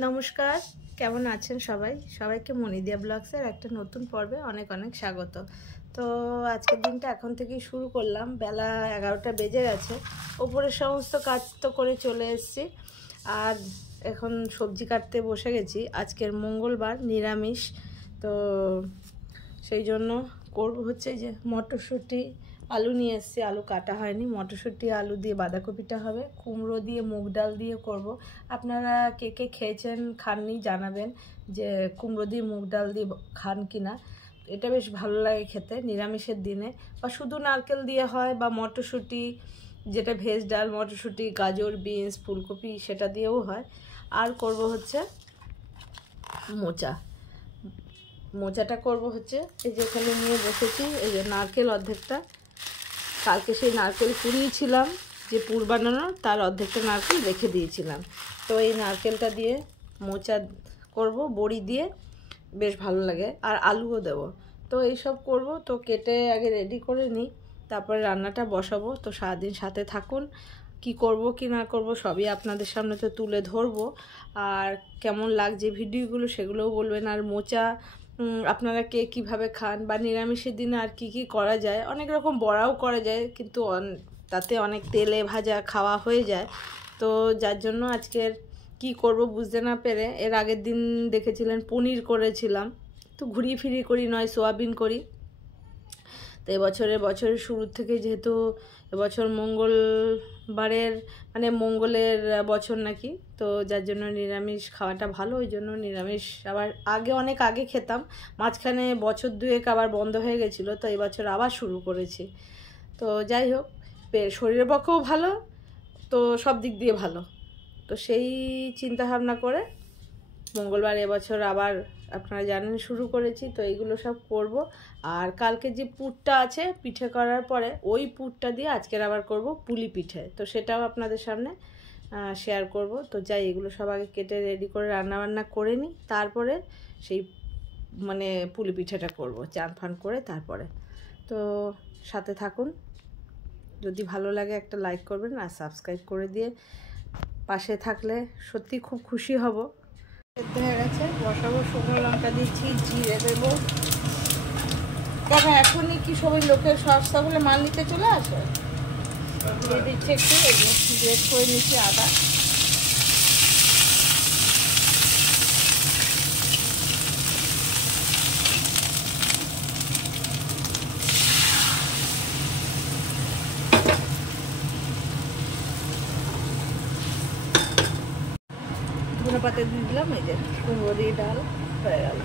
নমস্কার, কেমন আছেন সবাই? সবাইকে মনিদিয়া ব্লগসের একটা নতুন পর্বে অনেক অনেক স্বাগত। তো আজকের দিনটা এখন থেকেই শুরু করলাম। বেলা 11টা বেজে গেছে। ওপরের সমস্ত কাজ তো করে চলে এসেছি, আর এখন সবজি কাটতে বসে গেছি। আজকের মঙ্গলবার, নিরামিষ। তো সেই জন্য করব হচ্ছে যে মটরশুঁটি, আলু নিয়ে এসেছি, আলু কাটা হয়নি। মটরশুঁটি আলু দিয়ে বাঁধাকপিটা হবে, কুমড়ো দিয়ে মুগ ডাল দিয়ে করব। আপনারা কে কে খেয়েছেন খাননি জানাবেন, যে কুমড়ো দিয়ে মুগ ডাল দিয়ে খান কিনা। এটা বেশ ভালো লাগে খেতে নিরামিষের দিনে। বা শুধু নারকেল দিয়ে হয়, বা মটরশুঁটি যেটা ভেজ ডাল, মটরশুঁটি, গাজর, বিনস, ফুলকপি সেটা দিয়েও হয়। আর করব হচ্ছে মোচাটা করব হচ্ছে এই যে এখানে নিয়ে বসেছি। এই যে নারকেল অর্ধেকটা, কালকে সেই নারকেল কুড়িয়েছিলাম, যে পুর বানানোর তার অর্ধেকটা নারকেল রেখে দিয়েছিলাম। তো এই নারকেলটা দিয়ে মোচা করব, বড়ি দিয়ে, বেশ ভালো লাগে। আর আলুও দেব। তো এইসব করব। তো কেটে আগে রেডি করে নিই, তারপরে রান্নাটা বসাবো। তো সারাদিন সাথে থাকুন। কি করব কি না করব সবই আপনাদের সামনে তো তুলে ধরবো। আর কেমন লাগছে ভিডিওগুলো সেগুলোও বলবেন। আর মোচা আপনারা কে কীভাবে খান, বা নিরামিষের দিনে আর কি কি করা যায়। অনেক রকম বড়াও করা যায়, কিন্তু তাতে অনেক তেলে ভাজা খাওয়া হয়ে যায়। তো যার জন্য আজকের কি করব বুঝতে না পেরে, এর আগের দিন দেখেছিলেন পনির করেছিলাম। তো ঘুরিয়ে ফিরিয়ে করি, নয় সোয়াবিন করি। তো বছরের শুরু থেকে, যেহেতু এবছর মঙ্গলবারের মানে মঙ্গলের বছর নাকি, তো যার জন্য নিরামিষ খাওয়াটা ভালো। ওই জন্য নিরামিষ আবার অনেক আগে খেতাম, মাঝখানে বছর দুয়েক আবার বন্ধ হয়ে গেছিলো। তো এবছর আবার শুরু করেছি। তো যাই হোক, শরীরের পক্ষেও ভালো, তো সব দিক দিয়ে ভালো। তো সেই চিন্তা ভাবনা করে মঙ্গলবার এবছর আবার আপনারা জানেন শুরু করেছি। তো এইগুলো সব করব। আর কালকে যে পুরটা আছে পিঠে করার পরে, ওই পুরটা দিয়ে আজকের আবার করব পুলি পিঠে। তো সেটাও আপনাদের সামনে শেয়ার করব। তো যাই, এগুলো সব আগে কেটে রেডি করে রান্নাবান্না করে নিই, তারপরে সেই মানে পুলি পিঠেটা করব চান ফান করে। তারপরে তো সাথে থাকুন। যদি ভালো লাগে একটা লাইক করবেন, আর সাবস্ক্রাইব করে দিয়ে পাশে থাকলে সত্যি খুব খুশি হব। সেদ্ধ হয়ে গেছে, বসাবো। শুকনো লঙ্কা দিচ্ছি, জিরে দেবো। কেন এখনই কি সবাই লোকের সস্তা হলে মাল নিতে চলে আসে? দিয়ে দিচ্ছে একটু গ্রেট করে নিচ্ছি আদা। ধনে পাতা দিয়ে দিলাম। এই যে কুমড়ো দিয়ে ডাল হয়ে গেল।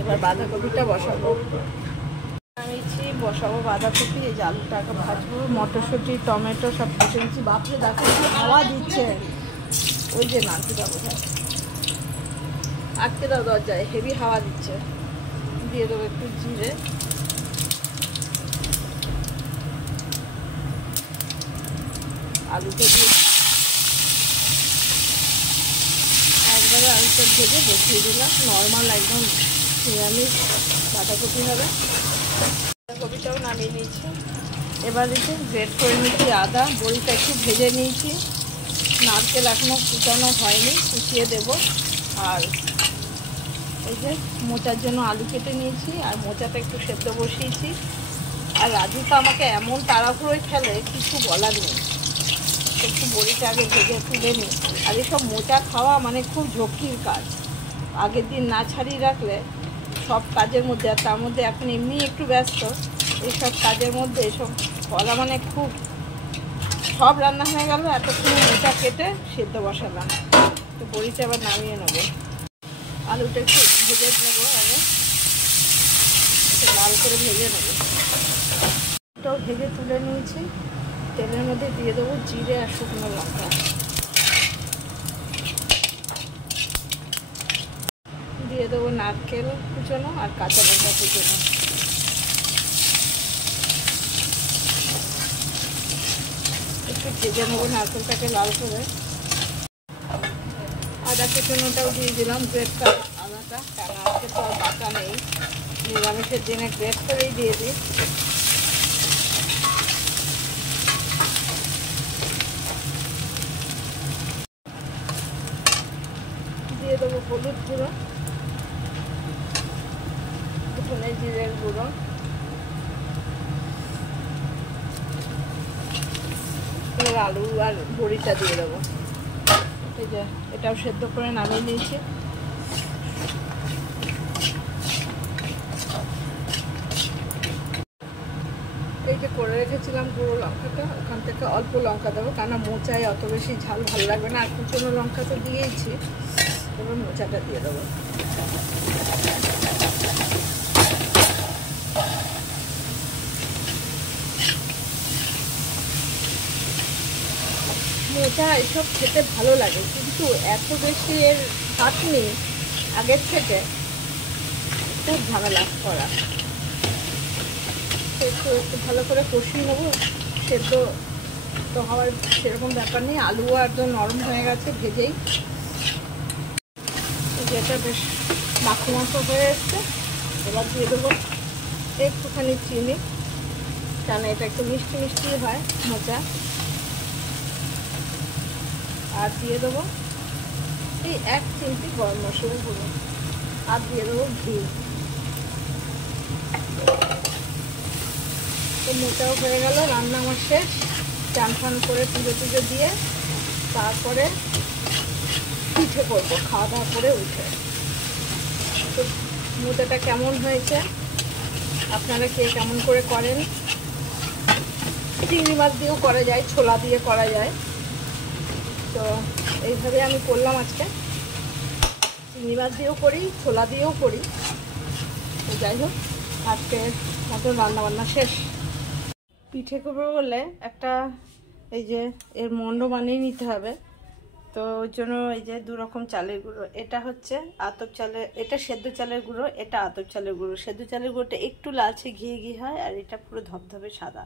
এবার বাঁধাকপিটা বসাবো। বসাবো বাঁধাকপি। এই যে আলুটাকে ভাজবো, মটরশুঁটি, টমেটো সব কেটে নিচ্ছি। বাপরে দেখো হাওয়া দিচ্ছে। ওই যে নারকেলটা বোঝায়, আটকে দাও দরজায়, হেভি হাওয়া দিচ্ছে। দিয়ে দেবো একটু জিরে, আলুটা দিয়ে একবারে আলুটা ভেজে বসিয়ে দিলাম। নর্মাল একদম নিরামিষ বাঁধাকপি হবে। বাঁধাকপিটাও নামিয়ে নিয়েছি। এবার একটু গ্রেট করে নিচ্ছি আদা, বড়িটা একটু ভেজে নিয়েছি। নারকেল এখনও কুচানো হয়নি, কুচিয়ে দেব। আর এই যে মোচার জন্য আলু কেটে নিয়েছি, আর মোচাটা একটু সেদ্ধ বসিয়েছি। আর রাজু তো আমাকে এমন তাড়াহুড়োয় ফেলে, কিছু বলার নেই। একটু বড়িটা আগে ভেজে তুলে নিই। আর এসব মোচা খাওয়া মানে খুব ঝক্কির কাজ। আগের দিন না ছাড়িয়ে রাখলে সব কাজের মধ্যে, আর তার মধ্যে এখন এমনি একটু ব্যস্ত, এইসব কাজের মধ্যে এসব করা মানে খুব। সব রান্না হয়ে গেল, এতক্ষণ মোচা কেটে সেদ্ধ বসালাম। তো বড়িটা আবার নামিয়ে নেবো। আলুটা একটু ভেজে নেবো আগে, একটু লাল করে ভেজে নেবো। এটাও ভেজে তুলে নিয়েছি। তেলের মধ্যে দিয়ে দেবো জিরে আর শুকনো লঙ্কা। দিয়ে দেবো নারকেল কুচোনো আর কাঁচা লঙ্কা কুচোনো। একটু ভেজে নেবো নারকেলটাকে লাল করে। আদা কুচোনোটাও দিয়ে দিলাম, গ্রেট করে আদাটা, কারণ আজকে তো আর বাটা নেই, নিরামিষের দিনে গ্রেট করেই দিয়ে দিই। হলুদ গুঁড়ো, ধনে জিরের গুঁড়ো, এবার আলু আর বড়িটা দিয়ে দেবো। এই যে এটাও সেদ্ধ করে নামিয়ে নিয়েছি। এই যে করে রেখেছিলাম গুঁড়ো লঙ্কাটা, ওখান থেকে অল্প লঙ্কা দেবো, কেন মোচায় অত বেশি ঝাল ভালো লাগবে না। আর কুচনো লঙ্কা তো দিয়েইছি, এবার মোচাটা দিয়ে দেবো। মোচা এসব খেতে ভালো লাগে, কিন্তু এত বেশি এর স্বাদ নেই আগের থেকে, খুব ঝামেলা করা। একটু ভালো করে কষিয়ে নেবো, সেদ্ধ তো হওয়ার সেরকম ব্যাপার নেই, আলুও একদম নরম হয়ে গেছে ভেজেই। যেটা বেশ মাখো মাখো হয়ে এসছে, এবার দিয়ে দেবো একটুখানি চিনি, কেন এটা একটু মিষ্টি মিষ্টি হয় মোচা। আর দিয়ে দেবো এই 1 চিমটি গরম মশলা গুঁড়ো, আর দিয়ে দেবো ঘি। তো মোচাও হয়ে গেল, রান্না আমার শেষ। চান ফান করে পুজো টুজো দিয়ে তারপরে পিঠে করবো খাওয়া দাওয়া করে উঠে। তো মোচাটা কেমন হয়েছে, আপনারা কে কেমন করে করেন? চিংড়ি মাছ দিয়েও করা যায়, ছোলা দিয়ে করা যায়। তো এইভাবে আমি করলাম আজকে, চিংড়ি মাছ দিয়েও করি, ছোলা দিয়েও করি। তো যাই হোক, আজকে মতো রান্নাবান্না শেষ। পিঠে করবো বলে একটা এই যে এর মন্ড বানিয়ে নিতে হবে। তো ওই জন্য এই যে 2 রকম চালের গুঁড়ো, এটা হচ্ছে আতপ চালের, এটা সেদ্ধ চালের গুঁড়ো, এটা আতপ চালের গুঁড়ো। সেদ্ধ চালের গুঁড়োটা একটু লালচে ঘিয়ে ঘি হয়, আর এটা পুরো ধবধবে সাদা।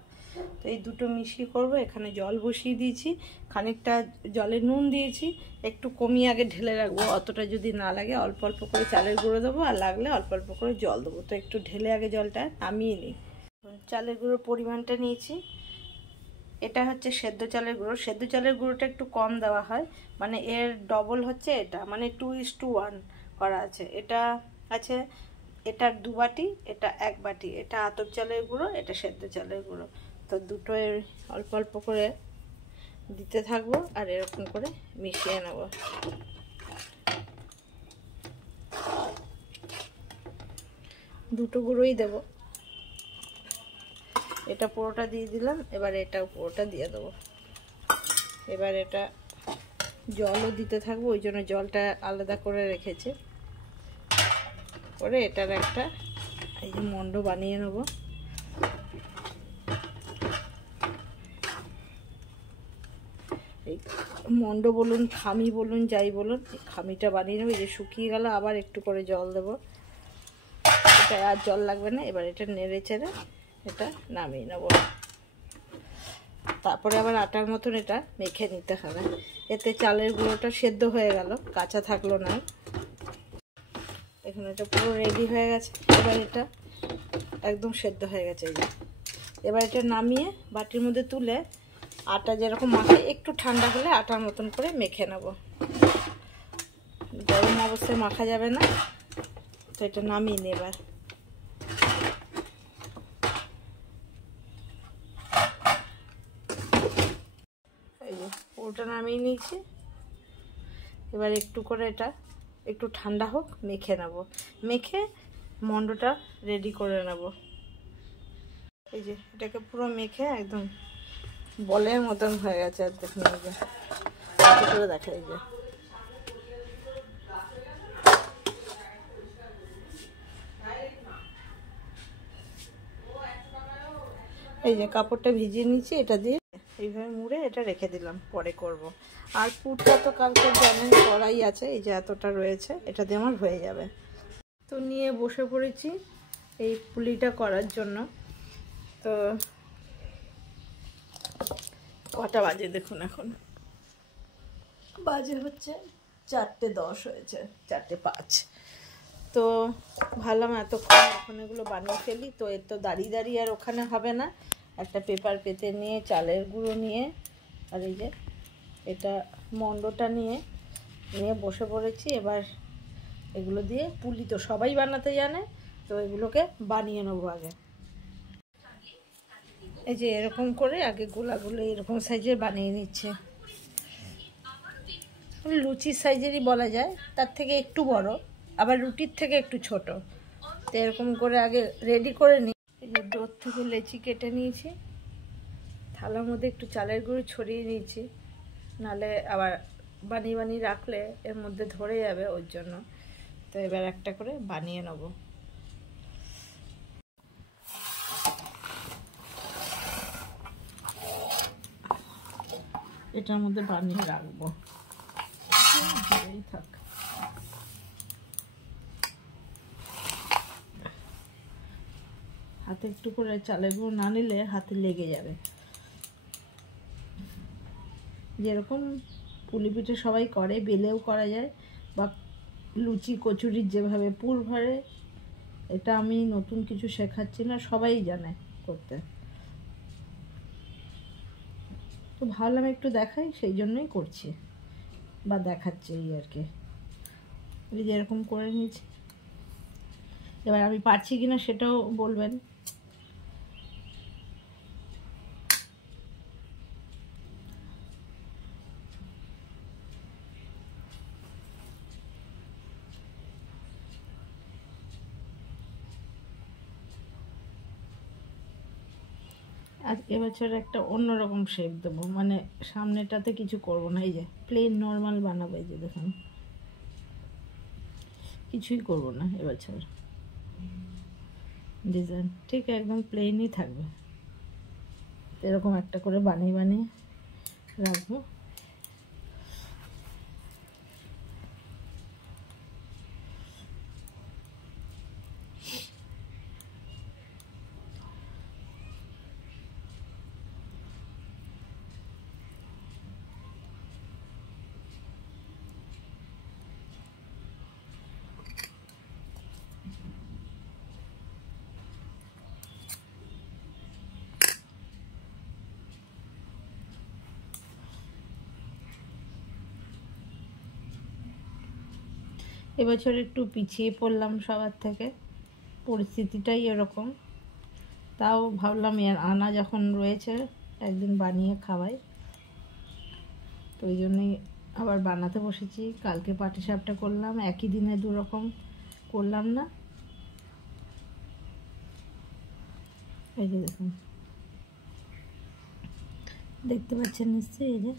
তো এই দুটো মিশিয়ে করব। এখানে জল বসিয়ে দিয়েছি, খানিকটা জলে নুন দিয়েছি, একটু কমিয়ে আগে ঢেলে রাখবো, অতটা যদি না লাগে অল্প অল্প করে চালের গুঁড়ো দেবো, আর লাগলে অল্প অল্প করে জল দেবো। তো একটু ঢেলে আগে জলটা নামিয়ে নিই। চালের গুঁড়োর পরিমাণটা নিয়েছি, এটা হচ্ছে সেদ্ধ চালের গুঁড়ো। সেদ্ধ চালের গুঁড়োটা একটু কম দেওয়া হয়, মানে এর ডবল হচ্ছে এটা, মানে 2:1 করা আছে। এটা আছে, এটা 2 বাটি, এটা 1 বাটি। এটা আতপ চালের গুঁড়ো, এটা সেদ্ধ চালের গুঁড়ো। তো দুটোই অল্প অল্প করে দিতে থাকবো, আর এরকম করে মিশিয়ে নেব। দুটো গুঁড়োই দেব, এটা পুরোটা দিয়ে দিলাম, এবার এটাও পুরোটা দিয়ে দেবো। এবার এটা জলও দিতে থাকবো, ওই জন্য জলটা আলাদা করে রেখেছি। করে এটার একটা এই যে মন্ড বানিয়ে নেব। এই মন্ড বলুন, খামি বলুন, যাই বলুন, এই খামিটা বানিয়ে নেবো। এই যে শুকিয়ে গেল, আবার একটু করে জল দেবো, এটা আর জল লাগবে না। এবার এটা নেড়ে চেড়ে এটা নামিয়ে নেব। তারপরে আবার আটার মতন এটা মেখে নিতে হবে। এতে চালের গুঁড়োটা সেদ্ধ হয়ে গেল, কাঁচা থাকলো না। এখন এটা পুরো রেডি হয়ে গেছে। এবার এটা একদম সেদ্ধ হয়ে গেছে। এবার এটা নামিয়ে বাটির মধ্যে তুলে আটা যেরকম মাখে, একটু ঠান্ডা হলে আটার মতন করে মেখে নেব। গরম অবস্থায় মাখা যাবে না। তো এটা নামিয়ে নিই এবার। এই যে পুরোটা নামিয়ে নিয়েছি। এবার একটু করে এটা একটু ঠান্ডা হোক, মেখে নেব। মেখে মন্ডটা রেডি করে নেব। এই যে এটাকে পুরো মেখে একদম বলের মতন হয়ে গেছে। আর দেখুন এই যে করে দেখা, এই যে এই যে কাপড়টা ভিজিয়ে নিচ্ছি, এটা দিয়ে এইভাবে মুড়ে এটা রেখে দিলাম, পরে করব। আর পুরটা তো কালকে জানেন কড়াই আছে, এই যে এতটা রয়েছে, এটা দিয়ে আমার হয়ে যাবে। তো নিয়ে বসে পড়েছি এই পুলিটা করার জন্য। তো কটা বাজে দেখুন, এখন বাজে হচ্ছে 4:10 হয়েছে, 4:05। তো ভাবলাম এতক্ষণ এখন এগুলো বানিয়ে ফেলি। তো এর তো দাঁড়িয়ে দাঁড়িয়ে আর ওখানে হবে না, একটা পেপার পেতে নিয়ে চালের গুঁড়ো নিয়ে, আর এই যে এটা মন্ডটা নিয়ে বসে পড়েছি। এবার এগুলো দিয়ে পুলি তো সবাই বানাতে জানে, তো এগুলোকে বানিয়ে নেবো আগে। এই যে এরকম করে আগে গোলাগুলো এরকম সাইজের বানিয়ে নিচ্ছে, লুচির সাইজেরই বলা যায়, তার থেকে একটু বড়, আবার রুটির থেকে একটু ছোট। তো এরকম করে আগে রেডি করে নিই। এই যে ডোর থেকে লেচি কেটে নিয়েছি, থালার মধ্যে একটু চালের গুঁড়ো ছড়িয়ে নিয়েছি, নালে আবার বানিয়ে বানিয়ে রাখলে এর মধ্যে ধরে যাবে, ওর জন্য। তো এবার একটা করে বানিয়ে নেব। এটার মধ্যে বানিয়ে রাখবো, থাক। হাতে একটু করে চালের গুঁড়ো না নিলে হাতে লেগে যাবে। যেরকম পুলি পিঠে সবাই করে, বেলেও করা যায়, বা লুচি কচুরির যেভাবে পুর ভরে, এটা আমি নতুন কিছু শেখাচ্ছি না, সবাই জানে করতে। তো ভাবলাম একটু দেখাই, সেই জন্যই করছি বা দেখাচ্ছি এই আর কি। এই যে এরকম করে নিয়েছি, এবার আমি পারছি কিনা সেটাও বলবেন। আর এবছর একটা অন্যরকম শেপ দেবো, মানে সামনেটাতে কিছু করব না, এই যে প্লেন নর্মাল বানাবো। এই যে দেখুন, কিছুই করব না এবছর, ডিজাইন ঠিক একদম প্লেনই থাকবে। এরকম একটা করে বানিয়ে বানিয়ে রাখবো। এবছর একটু পিছিয়ে পড়লাম সবার থেকে, পরিস্থিতিটাই এরকম। তাও ভাবলাম আনা যখন রয়েছে একদিন বানিয়ে খাওয়াই, তো ওই জন্যই আবার বানাতে বসেছি। কালকে পাটিসাপটা করলাম, একই দিনে দু রকম করলাম না। এই যে দেখুন, দেখতে পাচ্ছেন নিশ্চয়ই। এই যে,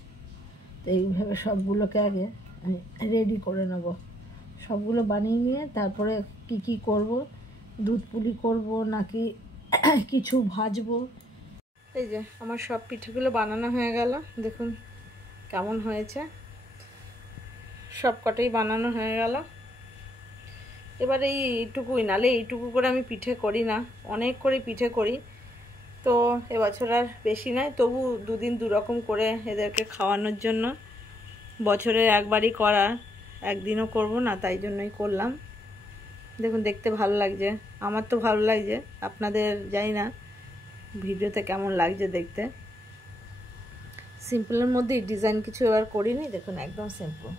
তো এইভাবে সবগুলোকে আগে আমি রেডি করে নেব। সবগুলো বানিয়ে নিয়ে তারপরে কি কি করব, দুধ পুলি করব নাকি কিছু ভাজবো। এই যে আমার সব পিঠেগুলো বানানো হয়ে গেল, দেখুন কেমন হয়েছে। সব কটাই বানানো হয়ে গেল। এবার এইটুকুই, নালে এইটুকু করে আমি পিঠে করি না, অনেক করে পিঠে করি। তো এবছর আর বেশি নয়, তবু দুদিন দুরকম করে এদেরকে খাওয়ানোর জন্য। বছরে একবারই করা, একদিনও করব না, তাই জন্যই করলাম। দেখুন দেখতে ভালো লাগছে, আমার তো ভালো লাগছে, আপনাদের জানি না ভিডিওতে কেমন লাগছে দেখতে। সিম্পলের মধ্যেই, ডিজাইন কিছু এবার করিনি, দেখুন একদম সিম্পল।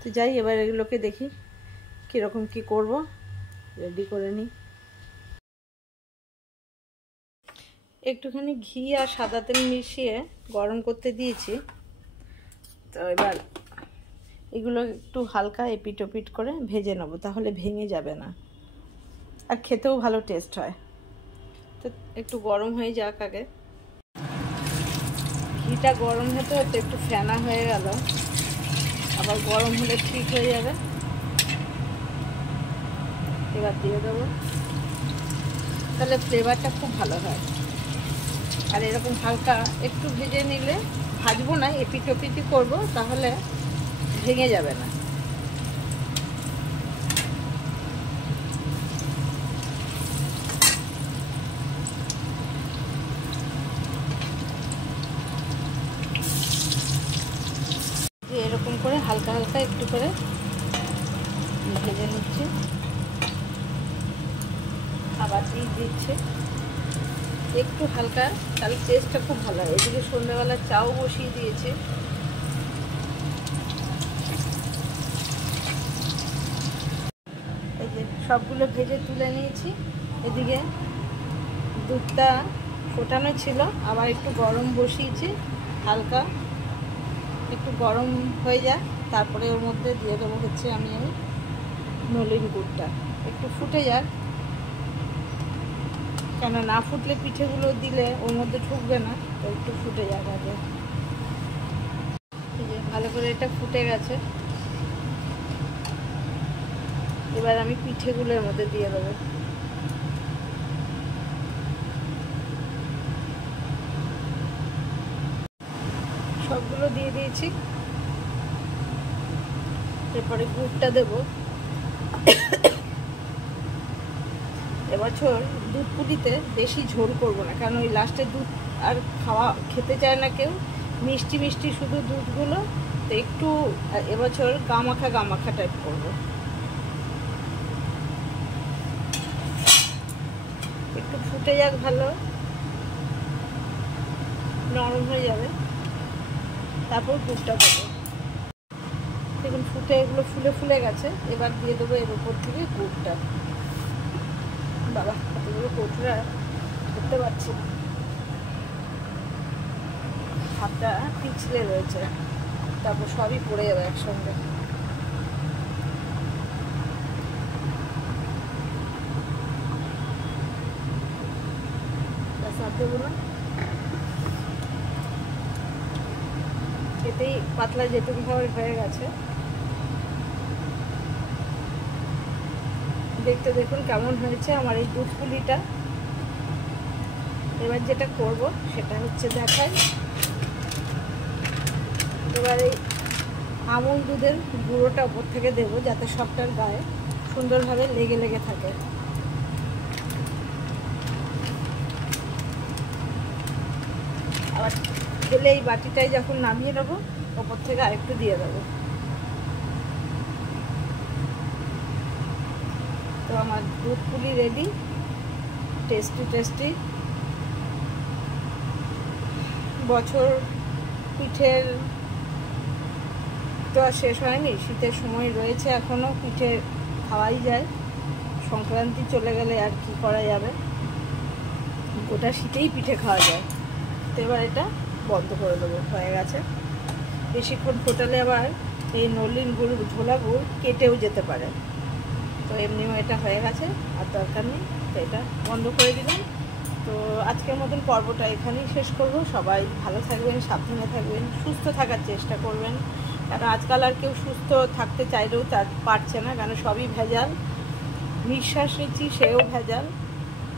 তো যাই, এবার এগুলোকে দেখি কীরকম কি করব, রেডি করে নিই। একটুখানি ঘি আর সাদা তেল মিশিয়ে গরম করতে দিয়েছি। তো এবার এগুলো একটু হালকা এপিট ওপিট করে ভেজে নেবো, তাহলে ভেঙে যাবে না, আর খেতেও ভালো টেস্ট হয়। তো একটু গরম হয়ে যাক আগে। ঘিটা গরম হতে হতে একটু ফেনা হয়ে গেল, আবার গরম হলে ঠিক হয়ে যাবে। এবার দিয়ে দেবো, তাহলে ফ্লেভারটা খুব ভালো হয়। আর এরকম হালকা একটু ভেজে নিলে, ভাজবো না, এপিট ওপিটি করবো, তাহলে ভেঙে যাবে না। এরকম করে হালকা হালকা একটু করে ভেজে নিচ্ছি, আবার দিচ্ছে একটু হালকা, তাহলে টেস্টটা খুব ভালো হয়। এদিকে সন্ধ্যাবেলা চাও বসিয়ে দিয়েছে, সবগুলো ভেজে তুলে নিয়েছি। এদিকে দুধটা ফোটানো ছিল, আবার একটু গরম বসিয়েছি, হালকা একটু গরম হয়ে যায়, তারপরে ওর মধ্যে দিয়ে দেবো হচ্ছে আমি নলেন গুড়টা। একটু ফুটে যাক, কেন না ফুটলে পিঠেগুলো দিলে ওর মধ্যে ঢুকবে না, তো একটু ফুটে যাক আগে। ভালো করে এটা ফুটে গেছে, এবার আমি পিঠেগুলোর মধ্যে দিয়ে দেবো। সবগুলো দিয়ে দিয়েছি, এরপরে গুড়টা দেব। এবছর দুধ পুলিতে বেশি ঝোল করব না, কারণ ওই লাস্টে দুধ আর খেতে চায় না কেউ, মিষ্টি মিষ্টি শুধু দুধগুলো, তো একটু এবছর গামাখা গামাখা টাইপ করবো। একটু ফুটে যাক, ভালো নরম হয়ে যাবে, তারপর গুড়টা দেবো। দেখুন ফুটে এগুলো ফুলে ফুলে গেছে, এবার দিয়ে দেবো এর উপর থেকে গুড়টা। বাবা এতগুলো কৌটোটা করতে পারছি না, হাতটা পিছলে রয়েছে, তারপর সবই পড়ে যাবে একসঙ্গে। দেবো না, এতেই পাতলা যেটুকু খাবার হয়ে গেছে। দেখতে দেখুন কেমন হয়েছে আমার এই দুধ পুলিটা। এবার যেটা করব সেটা হচ্ছে দেখাই, এবার এই আমুল দুধের গুঁড়োটা ওপর থেকে দেবো, যাতে সবটার গায়ে সুন্দরভাবে লেগে লেগে থাকে। আবার ঢেলে এই বাটিটায় যখন নামিয়ে নেবো, ওপর থেকে আরেকটু দিয়ে দেবো। তো আমার দুধ পুলি রেডি, টেস্টি টেস্টি। বছর পিঠের তো আর শেষ হয়নি, শীতের সময় রয়েছে এখনও, পিঠে খাওয়াই যায়। সংক্রান্তি চলে গেলে আর কি করা যাবে, গোটা শীতেই পিঠে খাওয়া যায়। তো এবার এটা বন্ধ করে দেবো, হয়ে গেছে। বেশিক্ষণ ফোটালে আবার এই নলেন গুড় ঝোলা গুড় কেটেও যেতে পারে, তো এমনিও এটা হয়ে গেছে, আর দরকার নেই, তো এটা বন্ধ করে দিলাম। তো আজকের মতন পর্বটা এখানেই শেষ করব। সবাই ভালো থাকবেন, সাবধানে থাকবেন, সুস্থ থাকার চেষ্টা করবেন, কারণ আজকাল আর কেউ সুস্থ থাকতে চাইলেও পারছে না, কারণ সবই ভেজাল। নিঃশ্বাস নিচ্ছি, সেও ভেজাল।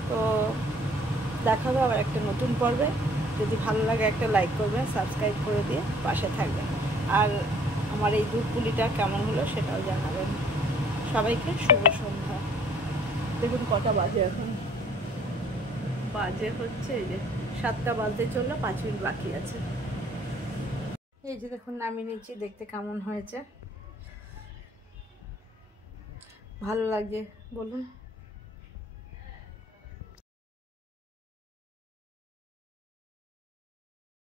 তো দেখা হবে আবার একটা নতুন পর্বে। যদি ভালো লাগে একটা লাইক করবেন, সাবস্ক্রাইব করে দিয়ে পাশে থাকবেন, আর আমার এই দুধ পুলিটা কেমন হলো সেটাও জানাবেন। সবাইকে শুভ সন্ধ্যা। দেখুন কটা বাজে এখন, বাজে হচ্ছে এই যে 7টা বাজতে চললো, 5 মিনিট বাকি আছে। এই যে দেখুন নামিয়ে নিচ্ছি, দেখতে কেমন হয়েছে, ভালো লাগছে বলুন।